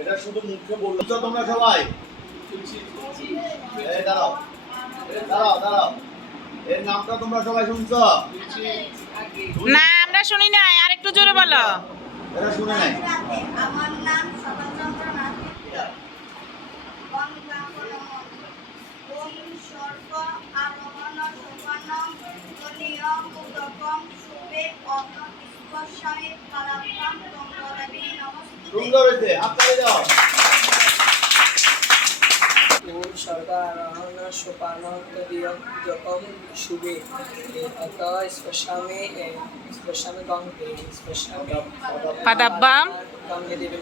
এটা শুধু মুখে বলল তো তোমরা সবাই দাঁড়াও দাঁড়াও দাঁড়াও এর নামটা তোমরা সবাই শুনছো? না আমরা শুনি নাই আর একটু জোরে বলো। এটা শুনে নাই। আমার নাম নাথ। ওম সর্ব উদকম শুভে অত বিশ্বস্বামী পাদাভ্যাম গঙ্গদেবী নমস্তে সুন্দর হয়েছে হাততালি দাও। ওম সর্বারোহণ সোপানম শুভে। অত স্পর্শামে স্পর্শামে গঙ্গে স্পর্শামে পাদাব্বাম গঙ্গে দেবী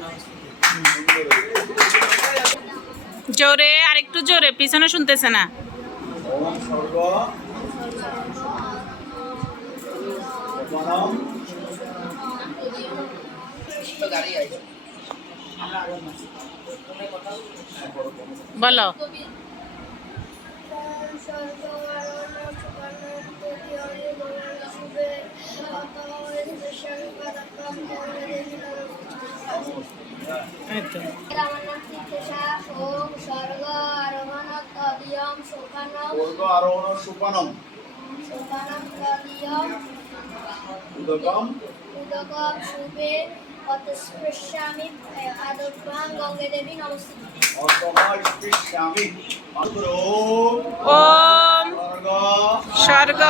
জোরে আর একটু জোরে পিছনে শুনতেছে না। সর্ব আরোহণ তদীয়ম সোপানম স্বর্গ আরোহণ সোপানম। উদকম উদকম শুভে অতস্পৃশ্যামি আদর্ভাং গঙ্গে দেবী নমস্তে অসমাস্পৃশ্যামি ওম স্বর্গ। স্বর্গ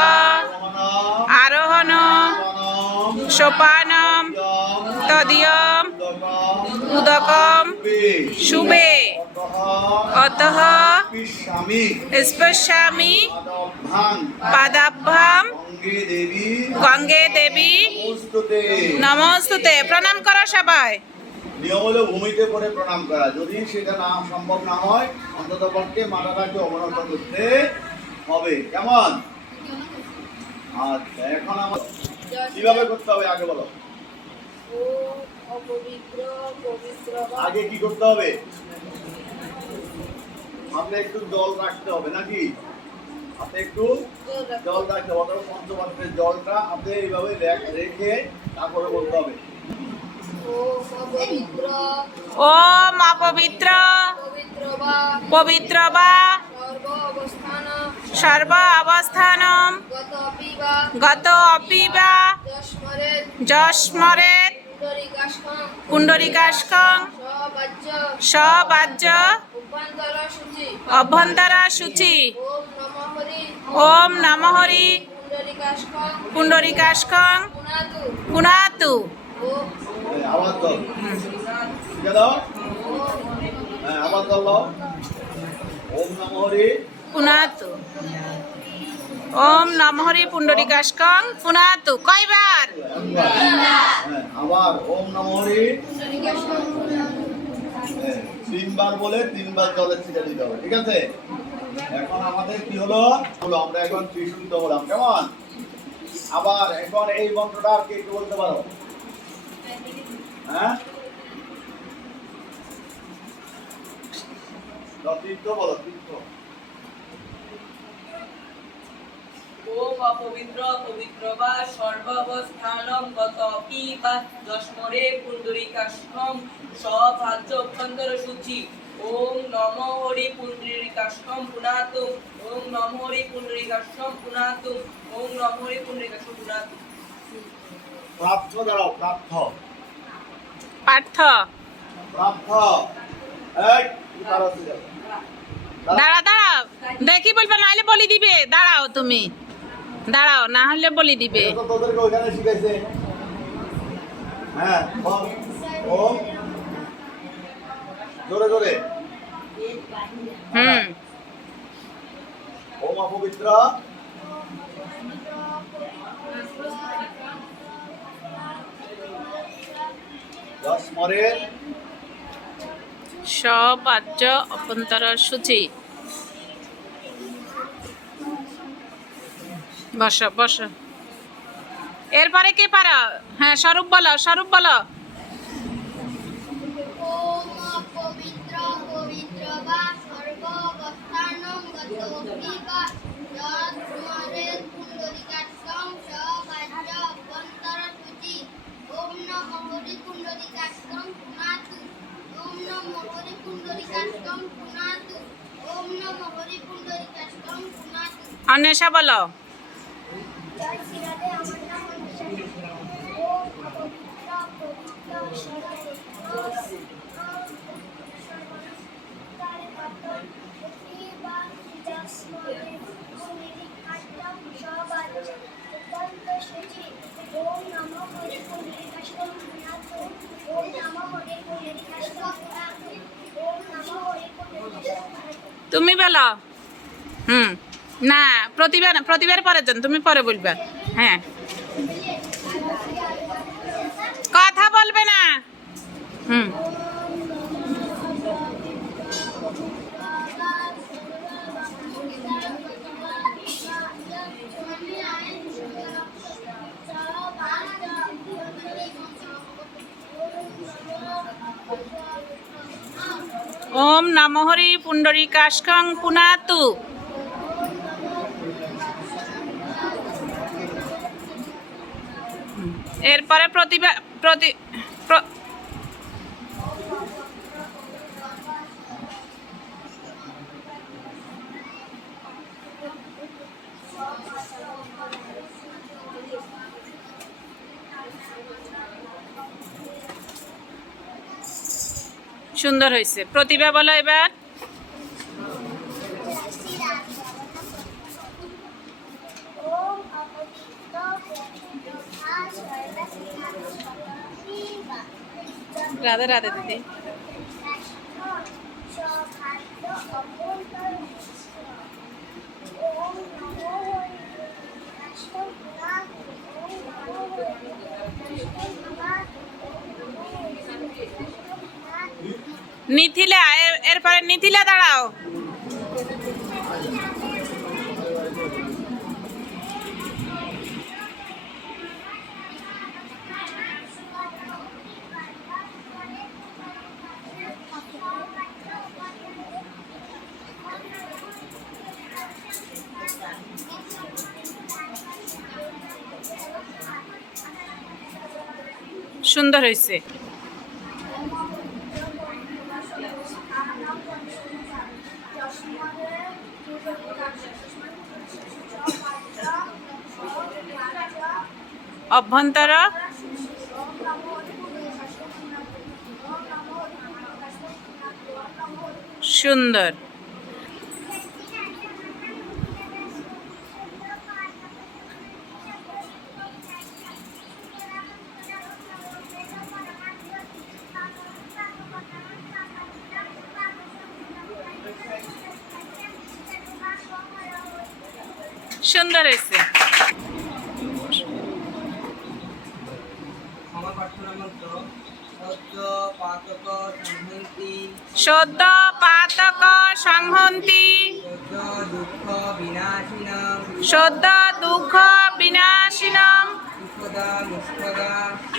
আরোহণ সোপানম তদীয়ম উদকম শুভে অতঃ স্পৃশ্যামি। পাদাভ্যাম গঙ্গে দেবী। নমস্তুতে। প্রণাম করো সবাই। নিয়ম হলো ভূমিতে পড়ে প্রণাম করা। যদি সেটা না সম্ভব না হয় অন্তত পক্ষে মাথাটাকে অবনত করতে হবে। কেমন? আচ্ছা এখন আমার কীভাবে করতে হবে আগে বলো। আগে কি করতে হবে? আপনি একটু জল রাখতে হবে নাকি? আপনি একটু জল রাখতে হবে অথবা পঞ্চপাত্রের জলটা আপনি এইভাবে রেখ- তারপরে বলতে হবে। ওম অপবিত্র পবিত্র। পবিত্র বা সর্ব অবস্থান গত পিবা গত অপিবা যস্মরে যস্মরেত পুণ্ডরিকাশং সবাজ্য। অভ্যন্তর সূচি ওম নমঃ হরি। ওম নম হরি পুণ্ডরিকাশং পুণ্ডরিকাষ্কং পুনাতু। পুনাতু। ওম এই, আবার দল ঠিক দাও হ্যাঁ আবার দল দাও ওম নম হরি পুনাতু। কয়বার? তিনবার বলে তিনবার জলের ছিটা দিতে হবে ঠিক আছে? এখন আমাদের কি হলো? হলো আমরা এখন ত্রিশুদ্ধ হলাম, কেমন? আবার এখন এই মন্ত্রটা আর কে বলতে পারো? হ্যাঁ? তীর্থ বলো, তীর্থ। ওম অপবিত্র, পবিত্র বা সর্বাবস্থানম গত অপি বা দশমরে পুণ্ডরিকাষ্টম সভাজ্য অভ্যন্তর সূচি ওম নম হরি পুণ্ডরিকাষ্টম পুনাতুম ওম নম হরি পুণ্ডরিকাষ্টম পুনাতুম ওম নম হরি পুণ্ডরিকাষ্টম পুনাতুম প্রার্থ দাঁড়াও প্রার্থ পার্থ। প্রার্থ এই কি পারো তুই যাও। দাঁড়া দাঁড়াও। দেখি বলবে নাহলে বলি দিবে। দাঁড়াও তুমি। দাঁড়াও না হলে বলি দিবে। তোদেরকে শিখাইছে। হ্যাঁ ওম। জোরে জোরে। হুম। ওম অপবিত্র সবাজ্য অভ্যন্তর সূচি। বস বস। এরপরে কে পারা? হ্যাঁ স্বরূপ বলো স্বরূপ বলো। হরিপুণ্ডরিকাষ্টম অন্বেষা বলো। তুমি বলো। হুম। না, প্রতিবার প্রতিবার পরে যান তুমি পরে বলবা। হ্যাঁ। কথা বলবে না। হুম। ওম নমহরি পুণ্ডরী কাশকং পুনাতু। এরপরে প্রতিভা প্রতি সুন্দর হয়েছে। প্রতিভা বলো এবার। রাধে রাধে দিদি সৌভাগ্য অভ্যন্তর ওম নমো হরি কাষ্টম পুরাণ ওম নমো হরি কাষ্টম পুরাণ ওম নমো হরি কাষ্টম পুরাণ নিথিলা এরপরে নিথিলা দাঁড়াও। সুন্দর হয়েছে অভ্যন্তর সুন্দর। সুন্দর হয়েছে আমার প্রার্থনা মন্ত্র সত্য পাতক সংহন্তি সদ্য পাতক সংহন্তি সদ্য দুঃখ বিনাশিনম।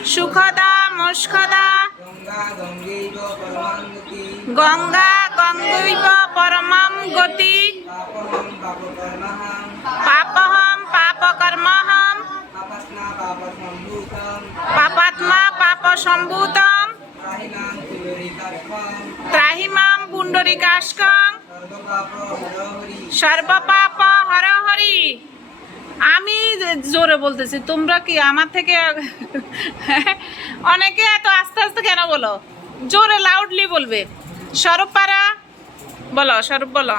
সুখদা মুষ্কদা। গঙ্গা গঙ্গৈব পরমাম গতি। পাপহম পাপকর্মহম। পাপাত্মা পাপ সম্ভূতম ত্রাহিমাম পুণ্ডরিকাশকং সর্বপাপ হরহরি। আমি জোরে বলতেছি, তোমরা কি আমার থেকে অনেকে এত আস্তে আস্তে কেন বলো? জোরে লাউডলি বলবে। স্বরূপ পারা, বলো, স্বরূপ বলো।